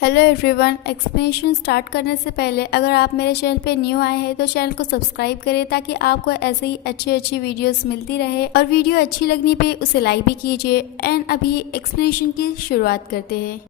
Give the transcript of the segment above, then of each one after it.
Hello everyone, explanation start करने से पहले अगर आप मेरे चैनल पे न्यू आए हैं तो चैनल को सब्सक्राइब करें ताकि आपको ऐसे ही अच्छी वीडियोस मिलती रहे और वीडियो अच्छी लगने पे उसे लाइक भी कीजिए। एंड अभी एक्सप्लेनेशन की शुरुआत करते हैं।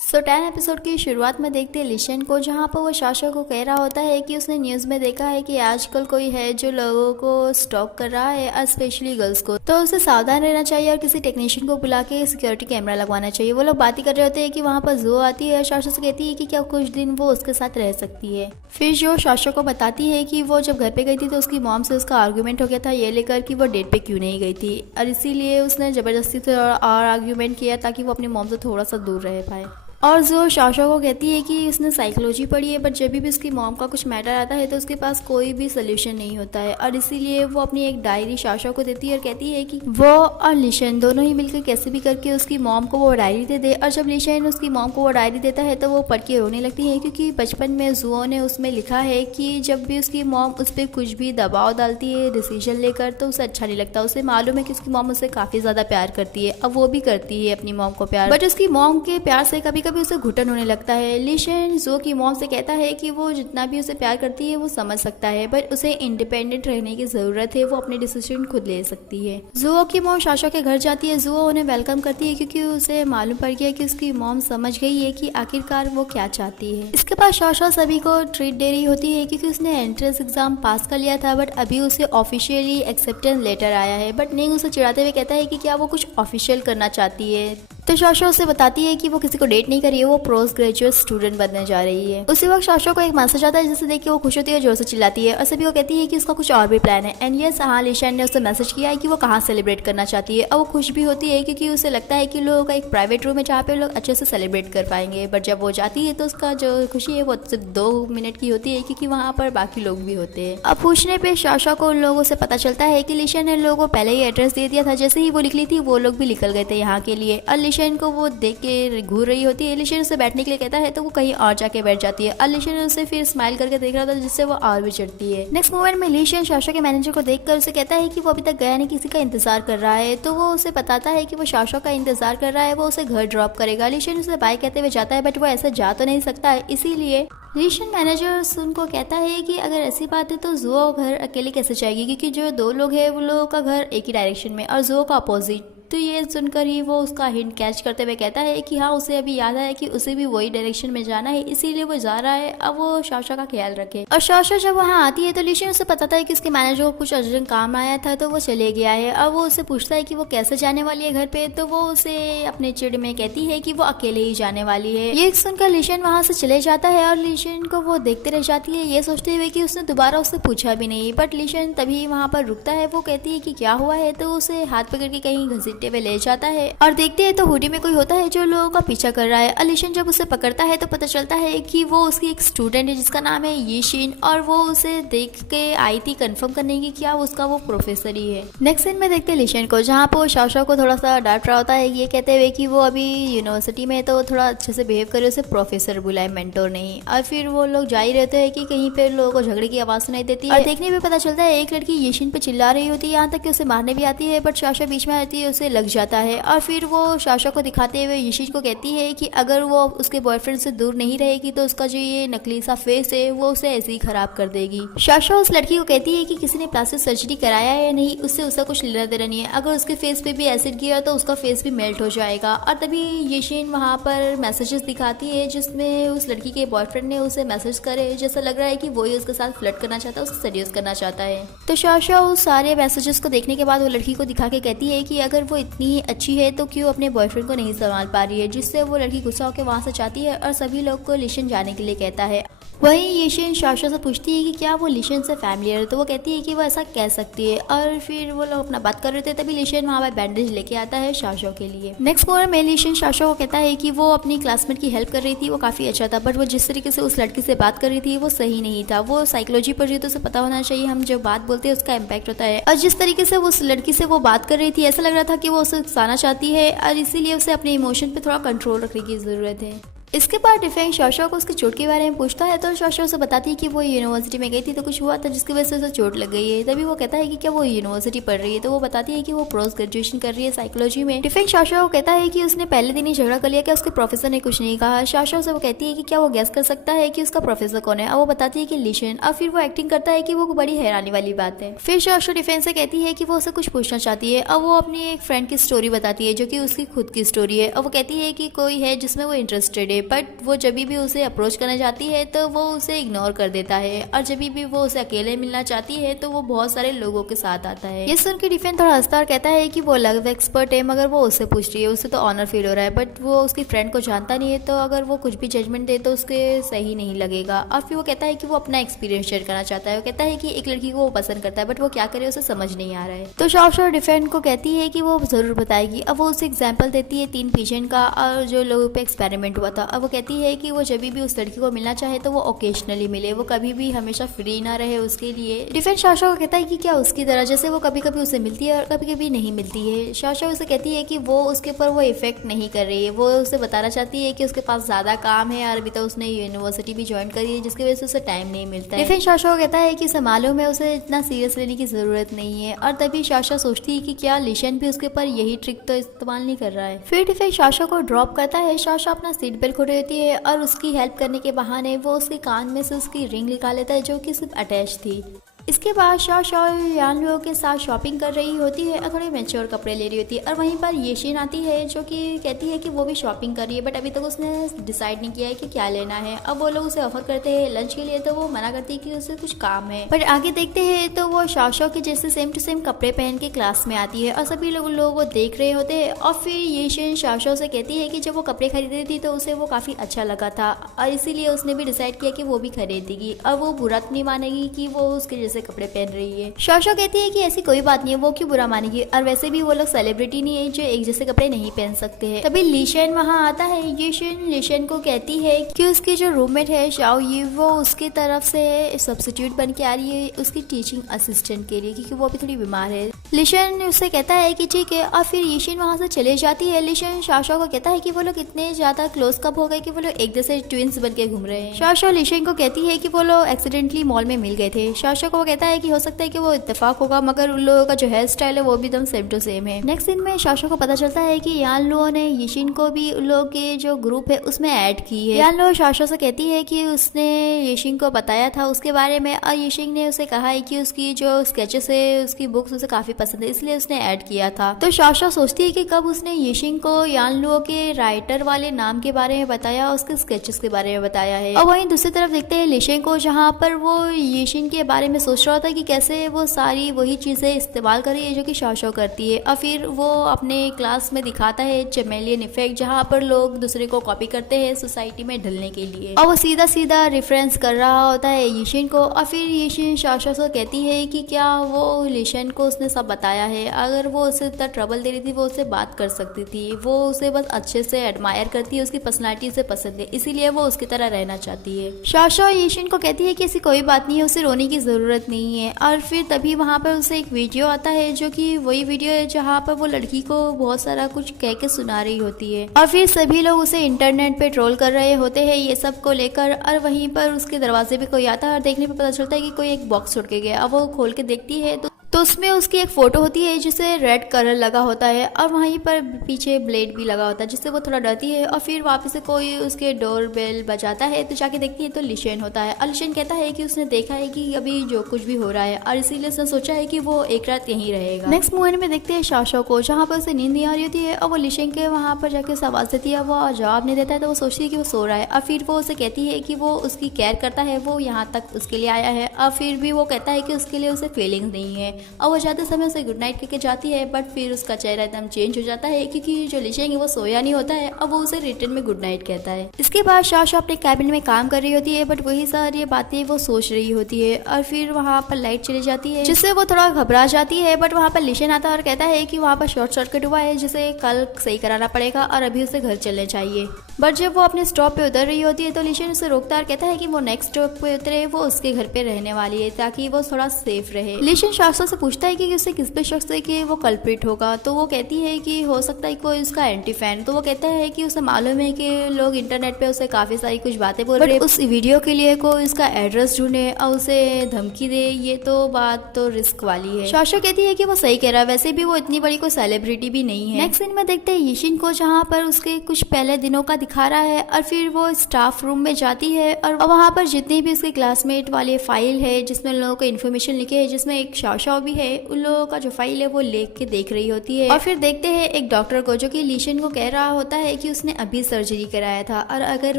सो 10 एपिसोड की शुरुआत में देखते हैं लिशन को, जहाँ पर वो शाशा को कह रहा होता है कि उसने न्यूज़ में देखा है कि आजकल कोई है जो लोगों को स्टॉक कर रहा है और स्पेशली गर्ल्स को, तो उसे सावधान रहना चाहिए और किसी टेक्नीशियन को बुला के सिक्योरिटी कैमरा लगवाना चाहिए। वो लोग बात ही कर रहे होते हैं कि वहाँ पर जो आती है और शाशा से कहती है कि क्या कुछ दिन वो उसके साथ रह सकती है। फिर जो शाशा को बताती है कि वो जब घर पे गई थी तो उसकी मॉम से उसका आर्ग्यूमेंट हो गया था ये लेकर कि वो डेट पे क्यों नहीं गई थी, और इसीलिए उसने ज़बरदस्ती से और आर्ग्यूमेंट किया ताकि वो अपनी मॉम से थोड़ा सा दूर रह पाए। और जो शाशा को कहती है कि उसने साइकोलॉजी पढ़ी है, बट जब भी उसकी मॉम का कुछ मैटर आता है तो उसके पास कोई भी सोल्यूशन नहीं होता है, और इसीलिए वो अपनी एक डायरी शाशा को देती है और कहती है कि वो और लिशन दोनों ही मिलकर कैसे भी करके उसकी मॉम को वो डायरी दे दे। और जब लिशन उसकी मॉम को वो डायरी देता है तो वो पढ़ के रोने लगती है, क्योंकि बचपन में जुओ ने उसमें लिखा है कि जब भी उसकी मॉम उस पर कुछ भी दबाव डालती है डिसीजन लेकर तो उसे अच्छा नहीं लगता। उसे मालूम है कि उसकी मॉम उसे काफ़ी ज़्यादा प्यार करती है, अब वो भी करती है अपनी मॉम को प्यार, बट उसकी मॉम के प्यार से कभी कभी उसे घुटन होने लगता है। लिशन जो की मॉम से कहता है कि वो जितना भी उसे प्यार करती है वो समझ सकता है, बट उसे इंडिपेंडेंट रहने की जरूरत है, वो अपने डिसीजन खुद ले सकती है। जुओ की मॉम शाशा के घर जाती है। जुओ उन्हें वेलकम करती है क्योंकि उसे मालूम पड़ गया कि उसकी मॉम समझ गई है कि आखिरकार वो क्या चाहती है। इसके बाद शाशा सभी को ट्रीट दे रही होती है क्योंकि उसने एंट्रेंस एग्जाम पास कर लिया था, बट अभी उसे ऑफिशियली एक्सेप्टेंस लेटर आया है। बट निंग उसे चिढ़ाते हुए कहता है कि क्या वो कुछ ऑफिशियल करना चाहती है, तो शाशा उसे बताती है कि वो किसी को डेट नहीं कर रही है, वो पोस्ट ग्रेजुएट स्टूडेंट बनने जा रही है। उसी वक्त शाशा को एक मैसेज आता है जिसे देख के वो खुश होती है, जोर से चिल्लाती है और सभी को कहती है कि उसका कुछ और भी प्लान है। एंड यस, हाँ, लिशन ने उसे मैसेज किया है कि वो कहाँ सेलिब्रेट करना चाहती है, और वो खुश भी होती है क्योंकि उसे लगता है कि लोगों का एक प्राइवेट रूम है जहाँ पे लोग अच्छे से सेलिब्रेट कर पाएंगे। बट जब वो जाती है तो उसका जो खुशी है वो सिर्फ 2 मिनट की होती है क्योंकि वहाँ पर बाकी लोग भी होते हैं। अब पूछने पे शाशा को उन लोगों से पता चलता है कि लिशन ने लोगों को पहले ही एड्रेस दे दिया था, जैसे ही वो निकली थी वो लोग भी निकल गए थे यहाँ के लिए, और लिशन को वो देख के घूर रही होती है। लिशन उसे बैठने के लिए कहता है तो वो कहीं और जाके बैठ जाती है, और लिशन उसे फिर स्माइल करके देख रहा था जिससे वो और भी चढ़ती है। नेक्स्ट मोमेंट में लिशन शाशा के मैनेजर को देखकर उसे कहता है कि वो अभी तक गया नहीं, किसी का इंतजार कर रहा है, तो वो उसे बताता है कि वो शाशा का इंतजार कर रहा है, वो उसे घर ड्रॉप करेगा। लिशन उसे बाय कहते हुए जाता है, बट वो ऐसा जा तो नहीं सकता है, इसीलिए लिशन मैनेजर सुन को कहता है कि अगर ऐसी बात है तो जुओ घर अकेले कैसे जाएगी, क्योंकि जो 2 लोग हैं वो लोगों का घर एक ही डायरेक्शन में और जुओ का अपोजिट। तो ये सुनकर ही वो उसका हिंट कैच करते हुए कहता है कि हाँ, उसे अभी याद आया कि उसे भी वही डायरेक्शन में जाना है, इसीलिए वो जा रहा है, अब वो शाशा का ख्याल रखे। और शाशा जब वहाँ आती है तो लिशन उसे बताता है कि उसके मैनेजर को कुछ अर्जेंट काम आया था तो वो चले गया है। अब वो उससे पूछता है कि वो कैसे जाने वाली है घर पे, तो वो उसे अपने चिड़ में कहती है कि वो अकेले ही जाने वाली है। ये सुनकर लिशन वहाँ से चले जाता है और लिशन को वो देखते रह जाती है, ये सोचते हुए कि उसने दोबारा उससे पूछा भी नहीं। बट लिशन तभी वहाँ पर रुकता है, वो कहती है कि क्या हुआ है, तो उसे हाथ पकड़ के कहीं घसीटते हुए ले जाता है और देखते हैं तो हुडी में कोई होता है जो लोगों का पीछा कर रहा है। अलिशन जब उसे पकड़ता है तो पता चलता है कि वो उसकी एक स्टूडेंट है जिसका नाम है यीशिन, और वो उसे देख के आई थी कंफर्म करने की क्या उसका वो प्रोफेसर ही है। नेक्स्ट सीन में देखते हैं लिशन को, जहाँ पर वो शाशा को थोड़ा सा डांट रहा होता है, ये कहते हुए कि वो अभी यूनिवर्सिटी में तो थोड़ा अच्छे से बिहेव करे, उसे प्रोफेसर बुलाए, मेंटोर नहीं। और फिर वो लोग जा ही रहते हैं कि कहीं पे लोगों को झगड़े की आवाज सुनाई देती है, और देखने में पता चलता है एक लड़की यीशिन पे चिल्ला रही होती है, यहाँ तक कि उसे मारने भी आती है, बट शाशा बीच में आती है, उसे लग जाता है। और फिर वो शाशा को दिखाते हुए यीशिन को कहती है कि अगर वो उसके बॉयफ्रेंड से दूर नहीं रहेगी तो उसका जो ये नकली सा फेस है वो उसे ऐसे ही खराब कर देगी। शाशा उस लड़की को कहती है कि किसी ने प्लास्टिक सर्जरी कराया है या नहीं, उससे उसका कुछ लेना देना नहीं है, अगर उसके फेस पे भी एसिड गिरा तो उसका फेस भी मेल्ट हो जाएगा। और तभी यीशिन वहाँ पर मैसेजेस दिखाती है जिसमें उस लड़की के बॉयफ्रेंड ने उसे मैसेज करे, जैसा लग रहा है कि वही उसके साथ फ्लर्ट करना चाहता है, उसे सेड्यूस करना चाहता है। तो शाशा उस सारे मैसेजेस को देखने के बाद वो लड़की को दिखा के कहती है कि अगर वो इतनी अच्छी है तो क्यों अपने बॉयफ्रेंड को नहीं संभाल पा रही है, जिससे वो लड़की गुस्सा होकर वहां से जाती है और सभी लोग को लिशन जाने के लिए कहता है। वहीं यीशिन शाशा से पूछती है कि क्या वो लिशन से फैमिलियर है, तो वो कहती है कि वो ऐसा कह सकती है। और फिर वो लोग अपना बात कर रहे थे तभी लिशन वहाँ पर बैंडेज लेके आता है शाशा के लिए। नेक्स्ट मोमेंट में लिशन शाशा को कहता है कि वो अपनी क्लासमेट की हेल्प कर रही थी, वो काफी अच्छा था, बट वो जिस तरीके से उस लड़की से बात कर रही थी वो सही नहीं था। वो साइकोलॉजी पढ़ रही तो उसे पता होना चाहिए, हम जब बात बोलते हैं उसका इम्पैक्ट होता है, और जिस तरीके से वो उस लड़की से वो बात कर रही थी ऐसा लग रहा था कि वो उसे उकसाना चाहती है, और इसीलिए उसे अपने इमोशन पे थोड़ा कंट्रोल रखने की जरूरत है। इसके बाद डिफेंग शाशा को उसकी चोट के बारे में पूछता है तो शाशा उसे बताती है कि वो यूनिवर्सिटी में गई थी तो कुछ हुआ था जिसकी वजह से उसे चोट लग गई है। तभी वो कहता है कि क्या वो यूनिवर्सिटी पढ़ रही है, तो वो बताती है कि वो पोस्ट ग्रेजुएशन कर रही है साइकोलॉजी में। डिफेंग शाशा को कहता है कि उसने पहले दिन ही झगड़ा कर लिया कि उसके प्रोफेसर ने कुछ नहीं कहा। शाशा उसे वो कहती है कि क्या वो गैस कर सकता है कि उसका प्रोफेसर कौन है, और वो बताती है कि लिशन। अब फिर वो एक्टिंग करता है कि वो बड़ी हैरानी वाली बात है। फिर शाशा डिफेंस से कहती है कि वो उसे कुछ पूछना चाहती है। अब वो अपनी एक फ्रेंड की स्टोरी बताती है जो कि उसकी खुद की स्टोरी है, और वो कहती है कि कोई है जिसमें वो इंटरेस्टेड है, बट वो जब भी उसे अप्रोच करना चाहती है तो वो उसे इग्नोर कर देता है, और जब भी वो उसे अकेले मिलना चाहती है तो वो बहुत सारे लोगों के साथ आता है। ये सुन के डिफेंस थोड़ा हंसता और कहता है कि वो लव एक्सपर्ट है, मगर वो उससे पूछ रही है, उसे तो ऑनर फील हो रहा है, बट वो उसकी फ्रेंड को जानता नहीं है, तो अगर वो कुछ भी जजमेंट दे तो उसके सही नहीं लगेगा। और फिर वो कहता है कि वो अपना एक्सपीरियंस शेयर करना चाहता है। वो कहता है कि एक लड़की को वो पसंद करता है, बट वो क्या करे उसे समझ नहीं आ रहा है। तो शाशा डिफेंस को कहती है कि वो जरूर बताएगी। अब वो उसे एग्जाम्पल देती है 3 पेशेंट का और जो लोगों पे एक्सपेरिमेंट हुआ था। अब वो कहती है कि वो जब भी उस लड़की को मिलना चाहे तो वो ओकेजनली मिले, वो कभी भी हमेशा फ्री ना रहे उसके लिए। डिफेंस शाशा को कहता है कि क्या उसकी तरह जैसे वो कभी कभी उसे मिलती है और कभी कभी नहीं मिलती है। शाशा उसे कहती है कि वो उसके ऊपर वो इफेक्ट नहीं कर रही है, वो उसे बताना चाहती है कि उसके पास ज्यादा काम है और अभी तक उसने यूनिवर्सिटी भी ज्वाइन करी है जिसकी वजह से उसे टाइम नहीं मिलता है। डिफेंस शाशा को कहता है कि उसे मालूम है उसे इतना सीरियस लेने की जरूरत नहीं है, और तभी शाशा सोचती है कि क्या लिशन भी उसके ऊपर यही ट्रिक तो इस्तेमाल नहीं कर रहा है। फिर डिफेंस शाशा को ड्रॉप करता है। शाशा अपना सीट बेल्ट खोल रही है और उसकी हेल्प करने के बहाने वो उसके कान में से उसकी रिंग निकाल लेता है जो कि सिर्फ अटैच थी। इसके बाद शाशा यान लोगों के साथ शॉपिंग कर रही होती है और थोड़े मैच्योर कपड़े ले रही होती है, और वहीं पर येशिन आती है जो कि कहती है कि वो भी शॉपिंग कर रही है, बट अभी तक उसने डिसाइड नहीं किया है कि क्या लेना है। अब वो लोग उसे ऑफर करते हैं लंच के लिए, तो वो मना करती है कि उसे कुछ काम है। बट आगे देखते हैं तो वो शाशा के जैसे सेम टू सेम कपड़े पहन के क्लास में आती है और सभी लोग वो देख रहे होते हैं। और फिर येशिन शाशा से कहती है कि जब वो कपड़े खरीदी थी तो उसे वो काफी अच्छा लगा था, और इसीलिए उसने भी डिसाइड किया कि वो भी खरीदेगी। अब वो बुरा नहीं मानेगी कि वो उसके जैसे कपड़े पहन रही है। शाशा कहती है कि ऐसी कोई बात नहीं है, वो क्यों बुरा मानेगी, और वैसे भी वो लोग सेलिब्रिटी नहीं है जो एक जैसे कपड़े नहीं पहन सकते हैं। तभी लिशन वहाँ आता है। येशिन लिशन को कहती है कि उसकी जो रूममेट है शाओ ये वो उसकी तरफ से सब्स्टिट्यूट बन के आ रही है उसकी टीचिंग असिस्टेंट के लिए, क्योंकि वो अभी थोड़ी बीमार है। लिशन उससे कहता है कि ठीक है, और फिर येशिन वहाँ से चले जाती है। लिशन शाशा को कहता है कि वो लोग इतने ज्यादा क्लोज कब हो गए कि वो लोग एक जैसे ट्विंस बन के घूम रहे हैं। शाशा लिशन को कहती है कि वो लोग एक्सीडेंटली मॉल में मिल गए थे। शाशा को कहता है कि हो सकता है कि वो इत्तेफाक होगा, मगर उन लोगों का जो हेयर स्टाइल है वो भी एकदम सेम टू सेम है। नेक्स्ट दिन में शाशा को पता चलता है कि यान लोगों ने येशिन को भी उन लोगों के जो ग्रुप है उसमें ऐड की है। यान लोग शाशा से कहती है कि उसने येशिन को बताया था उसके बारे में, और येशिन ने उसे कहा है कि उसकी जो स्केचेस है उसकी बुक्स उसे काफी पसंद है, इसलिए उसने ऐड किया था। तो शाशा सोचती है कि कब उसने येशिन को यान लोगों के राइटर वाले नाम के बारे में बताया, उसके स्केचेस के बारे में बताया है। और वहीं दूसरी तरफ देखते हैं लिशन को, जहाँ पर वो येशिन के बारे में सोच रहा था कि कैसे वो सारी वही चीजें इस्तेमाल कर रही है जो कि शाशा करती है। और फिर वो अपने क्लास में दिखाता है चैमेलियन इफेक्ट, जहाँ पर लोग दूसरे को कॉपी करते हैं सोसाइटी में ढलने के लिए, और वो सीधा सीधा रेफरेंस कर रहा होता है येशिन को। और फिर येशिन शाशा से कहती है कि क्या वो लिशन को उसने सब बताया है, अगर वो उसे इतना ट्रबल दे रही थी वो उससे बात कर सकती थी, वो उसे बस अच्छे से एडमायर करती है, उसकी पर्सनालिटी उसे पसंद है, इसीलिए वो उसकी तरह रहना चाहती है। शाशा येशिन को कहती है कि ऐसी कोई बात नहीं है, उसे रोने की जरूरत नहीं है। और फिर तभी वहाँ पर उसे एक वीडियो आता है जो कि वही वीडियो है जहाँ पर वो लड़की को बहुत सारा कुछ कह के सुना रही होती है, और फिर सभी लोग उसे इंटरनेट पे ट्रोल कर रहे होते हैं ये सब को लेकर। और वहीं पर उसके दरवाजे पे कोई आता है और देखने पे पता चलता है कि कोई एक बॉक्स छोड़ के गया। अब वो खोल के देखती है तो उसमें उसकी एक फोटो होती है जिसे रेड कलर लगा होता है, और वहीं पर पीछे ब्लेड भी लगा होता है जिससे वो थोड़ा डरती है। और फिर वापस से कोई उसके डोर बेल बजाता है तो जाके देखती है तो लिशन होता है। और लिशन कहता है कि उसने देखा है कि अभी जो कुछ भी हो रहा है, और इसीलिए उसने सोचा है कि वो एक रात यहीं रहेगा। नेक्स्ट मोमेंट में देखते हैं शाशा को, जहाँ पर उसे नींद नहीं आ रही होती है, और वो लिशन के वहाँ पर जाके उसे आवाज देती है, वो जवाब नहीं देता है, तो वो सोचती है कि वो सो रहा है। और फिर वो उसे कहती है कि वो उसकी केयर करता है, वो यहाँ तक उसके लिए आया है। और फिर भी वो कहता है कि उसके लिए उसे फीलिंग्स नहीं है, और वो जाते समय उसे गुड नाइट कहके जाती है, बट फिर उसका चेहरा एकदम चेंज हो जाता है क्योंकि जो लिशन है वो सोया नहीं होता है, और वो उसे रिटर्न में गुड नाइट कहता है। इसके बाद शाशा अपने कैबिन में काम कर रही होती है, बट वही सारी बातें वो सोच रही होती है। और फिर वहाँ पर लाइट चली जाती है जिससे वो थोड़ा घबरा जाती है, बट वहाँ पर लिशन आता है और कहता है कि वहाँ पर शॉर्ट सर्किट हुआ है जिसे कल सही कराना पड़ेगा और अभी उसे घर चलने चाहिए। बट जब वो अपने स्टॉप पे उतर रही होती है तो लिशन उसे रोकता है और कहता है कि वो नेक्स्ट स्टॉप पे उतरे, वो उसके घर पे रहने वाली है ताकि वो थोड़ा सेफ रहे। लिशन शाश्वा से पूछता है कि उसे किस पे शक है कि वो कल्प्रिट होगा, तो वो कहती है कि हो सकता है कोई उसका एंटी फैन। तो वो कहता है कि उसे मालूम है कि लोग इंटरनेट पे उसे काफी सारी कुछ बातें बोल रहे हैं, उस वीडियो के लिए कोई उसका एड्रेस ढूंढे और उसे धमकी दे, ये तो बात तो रिस्क वाली है। शाश्वा कहती है कि वो सही कह रहा है, वैसे भी वो इतनी बड़ी कोई सेलिब्रिटी भी नहीं है। नेक्स्ट सीन में देखते हैं यिशिन को, जहाँ पर उसके कुछ पहले दिनों का दिखा रहा है और फिर वो स्टाफ रूम में जाती है और वहाँ पर जितनी भी उसके क्लासमेट वाले फाइल है जिसमें लोगों को इन्फॉर्मेशन लिखे है, जिसमें एक शाओशाओ भी है, उन लोगों का जो फाइल है वो लेख के देख रही होती है। और फिर देखते हैं एक डॉक्टर को जो कि लिशन को कह रहा होता है कि उसने अभी सर्जरी कराया था और अगर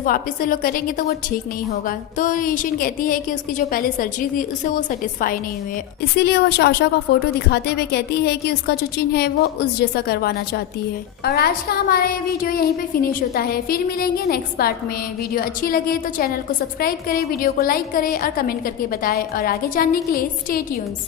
वापस से लोग करेंगे तो वो ठीक नहीं होगा। तो लिशन कहती है कि उसकी जो पहले सर्जरी थी उससे वो सेटिस्फाई नहीं हुए, इसीलिए वो शाओशाओ का फोटो दिखाते हुए कहती है कि उसका जो चिन्ह है वो उस जैसा करवाना चाहती है। और आज का हमारा ये वीडियो यहीं पे फिनिश होता है। फिर मिलेंगे नेक्स्ट पार्ट में। वीडियो अच्छी लगे तो चैनल को सब्सक्राइब करें, वीडियो को लाइक करें और कमेंट करके बताएं और आगे जानने के लिए स्टे ट्यून्स।